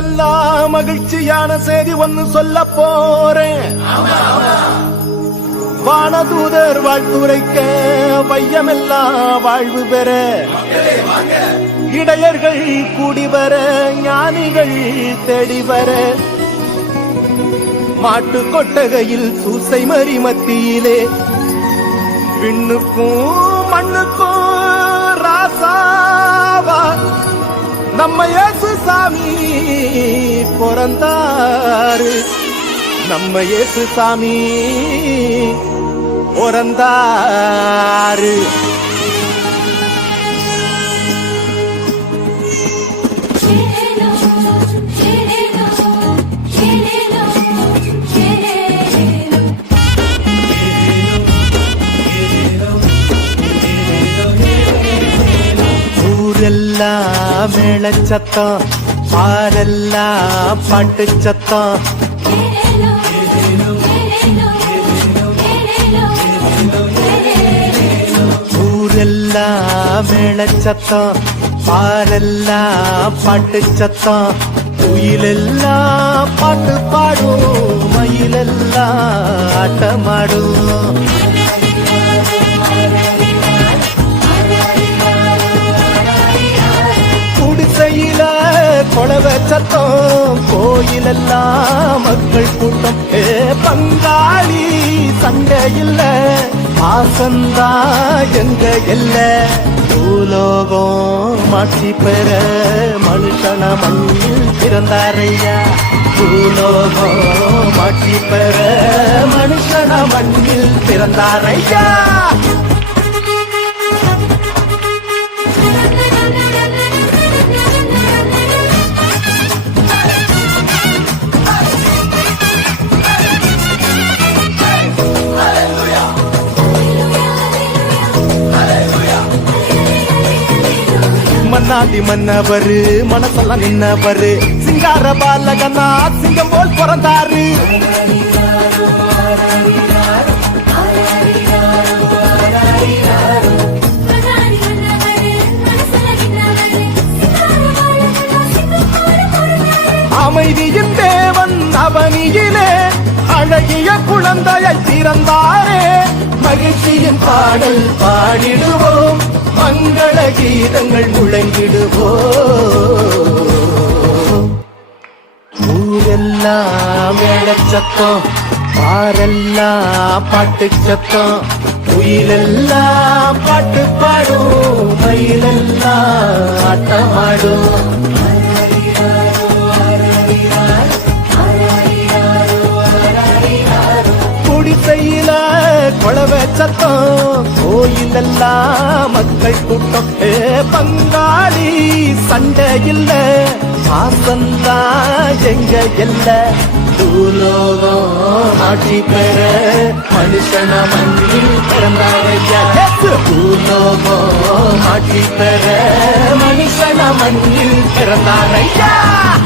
ஊருக்கெல்லாம் மகிழ்ச்சியான செய்தி ஒன்னு சொல்ல போறேன். வானதூதர் வாழ்த்துரைக்க வையமெல்லாம் வாழ்வு பெற, இடையர்கள் கூடி வர, ஞானிகள் தேடி வர, மாட்டு கொட்டகையில் சூசை மறி மத்தியிலே விண்ணுக்கும் மண்ணுக்கும் ராசாவா நம்ம இயேசு சாமி பிறந்தாரு. நம்ம இயேசு சாமி பிறந்தாரு. ஊரெல்லாம் மேளச்சத்தம், பாரெல்லாம் பாட்டு சத்தம். ஊரெல்லாம் மேளச்சத்தம், பாரெல்லாம் பாட்டு சத்தம். குயிலெல்லாம் பாட்டு பாடும், மயிலெல்லாம் ஆட்டமாடும். குடிசையில கொளவ சத்தம், கோயிலெல்லாம் மக்கள் கூட்டம். பங்காளி சண்டை இல்ல, ஆசந்தா எங்க எல்ல. பூலோகம் மாட்சி பெற மனுஷன மண்ணில் பிறந்தாரையா. பூலோகம் மாட்சி பெற மனுஷன மண்ணில் பிறந்தாரையா. மன்னாடி மன்னவரு மனசெல்லாம் நின்னவரு, சிங்கார பாலகனா சிங்கம் போல் பிறந்தாரு. அமைதியின் தேவன் அவனியிலே அழகிய குழந்தையை பிறந்தாரே. மகிழ்ச்சியின் பாடல் பாடிடுவோம், மங்கள கீதங்கள் முழங்கிடுவோம். ஊரெல்லாம் மேளச்சத்தம், பாரெல்லாம் பாட்டு சத்தம். குயிலெல்லாம் பாட்டு பாடும், மயிலெல்லாம் ஆட்டமாடும். குடிசையில கொளவ சத்தம், கோயிலெல்லாம் மக்கள் கூட்டம். பங்காளி சண்டை இல்ல, பாசந்தா எங்க எல்ல. பூலோகம் ஆட்சி பெற மனுஷன மண்ணில் பிறந்தாரையா. பூலோகம் ஆட்சி பெற மனுஷன மண்ணில் பிறந்தாரையா.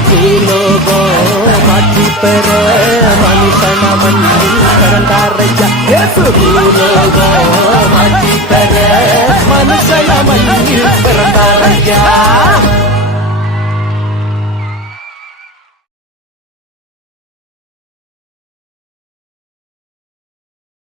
பூலோகம் ஆட்சி பெற மனுஷன மண்ணில் பிறந்தாரையா. பூலோகம்